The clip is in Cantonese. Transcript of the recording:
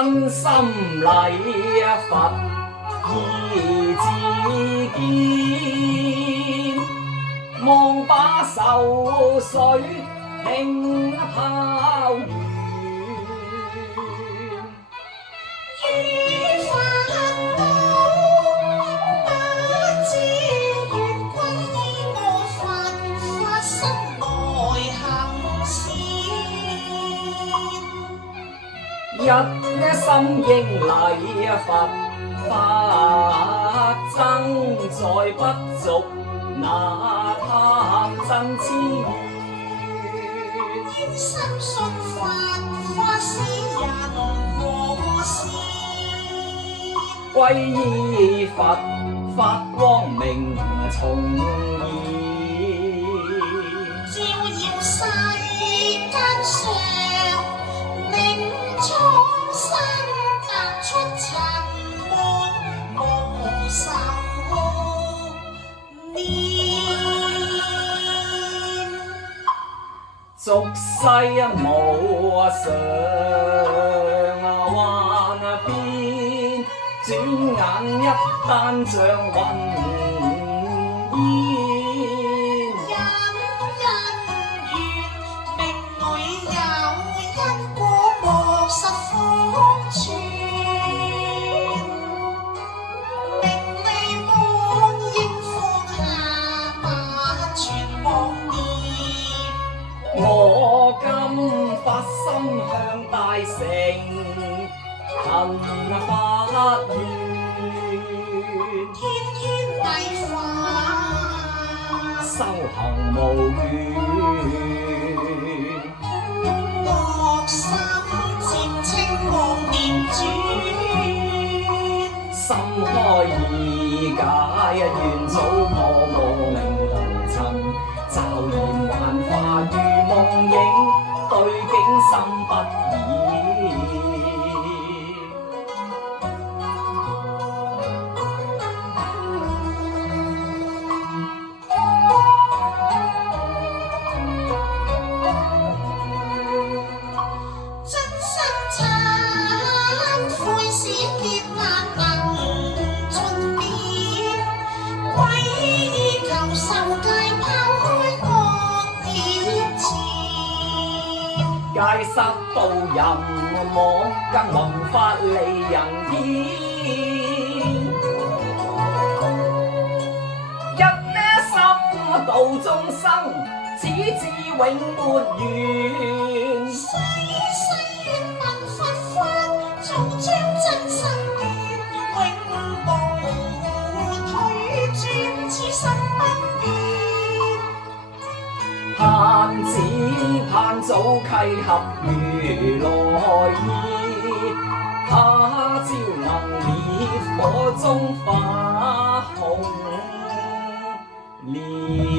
真心禮佛意志堅，望把愁緒輕拋遠。於煩惱不知願歸依我佛心內行善。一心應禮佛，法僧再不俗，那貪真痴怨。應深信佛法使人和善，皈依佛發光明重現，照耀世間上，令眾生踏出塵網無愁念。俗世無常幻變，轉眼一旦像雲煙。因緣命裏有因果，莫實方寸。名利滿應放下，萬全妄念。我今發心向大乘行法願，天天禮佛，修行無倦。惡心漸清，妄念轉。心開意解，願早破無明紅塵，驟然幻化如夢影，對境心不已。真心懺悔，使劫難能盡滅。皈依求受戒，拋開惡業纏。戒失到淫妄，更弘法利人天。一呢心度眾生，此志永沒完。世世願聞佛法，早將真心願，永無退轉，此心不變。盼只盼早契合如來意，他朝能烈火中化紅蓮。